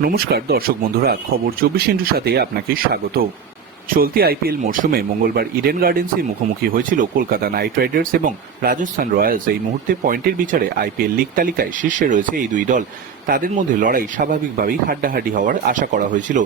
নমস্কার, দর্শক বন্ধুরা, খবর চব্বিশ ইন্টুর সাথে আপনাকে স্বাগত। চলতি আইপিএল মরশুমে মঙ্গলবার ইডেন গার্ডেন্সে মুখোমুখি হয়েছিল কলকাতা নাইট রাইডার্স এবং রাজস্থান রয়্যালস এই মুহূর্তে পয়েন্টের বিচারে আইপিএল লিগ তালিকায় শীর্ষে রয়েছে এই দুই দল। তাদের মধ্যে লড়াই স্বাভাবিকভাবেই হাড্ডাহাড্ডি হওয়ার আশা করা হয়েছিল।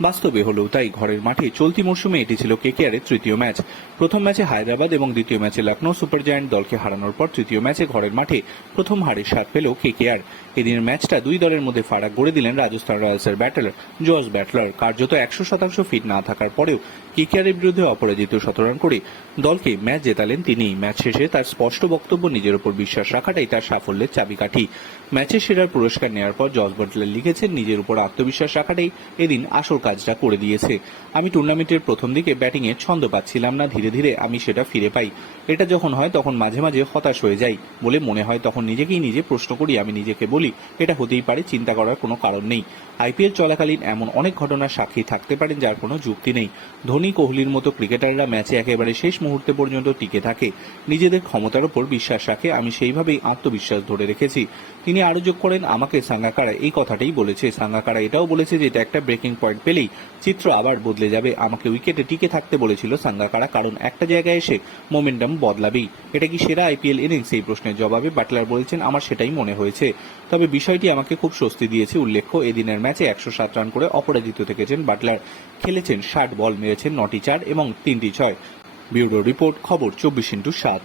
বাস্তবে হলেও তাই ঘরের মাঠে চলতি মরশুমে এটি ছিল কেকেআরের তৃতীয় ম্যাচ। প্রথম ম্যাচে হায়দ্রাবাদ এবং দ্বিতীয় ম্যাচে লখনৌ সুপার জায়ান্ট দলকে হারানোর পর তৃতীয় ম্যাচে ঘরের মাঠে প্রথম হারের স্বাদ পেল কেকেআর। এদিনের ম্যাচটা দুই দলের মধ্যে ফারাক গড়ে দিলেন রাজস্থান রয়্যালসের ব্যাটলার জস ব্যাটলার। কার্যত একশো শতাংশ ফিট না থাকার পরেও কেকেআরের বিরুদ্ধে অপরাজিত শতরান করে দলকে ম্যাচ জেতালেন তিনি ম্যাচ শেষে তার স্পষ্ট বক্তব্য নিজের উপর বিশ্বাস রাখাটাই তার সাফল্যের চাবিকাঠি। ম্যাচের সেরার পুরস্কার নেওয়ার পর জস বাটলার লিখেছেন, নিজের উপর আত্মবিশ্বাস রাখাটাই এদিন আসল কাজটা করে দিয়েছে। আমি টুর্নামেন্টের প্রথম দিকে ব্যাটিংয়ে ছন্দ পাচ্ছিলাম না, ধীরে ধীরে আমি সেটা ফিরে পাই। এটা যখন হয়, তখন মাঝে মাঝে হতাশ হয়ে যাই বলে মনে হয়, তখন নিজেকেই নিজে প্রশ্ন করি, আমি নিজেকে বলি, এটা হতেই পারে চিন্তা করার কোনো কারণ নেই। আইপিএল চলাকালীন এমন অনেক ঘটনার সাক্ষী থাকতে পারেন যার কোনো যুক্তি নেই। ধোনি, কোহলির মতো ক্রিকেটাররা ম্যাচে একেবারে শেষ মুহূর্তে পর্যন্ত টিকে থাকে। নিজেদের ক্ষমতার উপর বিশ্বাস রাখে, আমি সেইভাবেই আত্মবিশ্বাস ধরে রেখেছি। তিনি আরও যোগ করেন, আমাকে সাঙ্গাকারা এই কথাটাই বলেছে। সাঙ্গাকারা এটাও বলেছে যে এটা একটা ব্রেকিং পয়েন্ট পেলেই চিত্র আবার বদলে যাবে। আমাকে উইকেটে টিকে থাকতে বলেছিল সাঙ্গাকারা, কারণ একটা জায়গায় এসে মোমেন্টাম বদলাবেই। এটা কি সেরা আইপিএল ইনিংস এই প্রশ্নের জবাবে বাটলার বলেছেন, আমার সেটাই মনে হয়েছে। তবে বিষয়টি আমাকে খুব স্বস্তি দিয়েছে। উল্লেখ্য, এদিনের ম্যাচে একশো সাত রান করে অপরাজিত থেকেছেন বাটলার খেলেছেন ষাট বল, মেরেছেন নটি চার এবং তিনটি ছয়। ব্যুরো রিপোর্ট, খবর চব্বিশ ইন্টু সাত।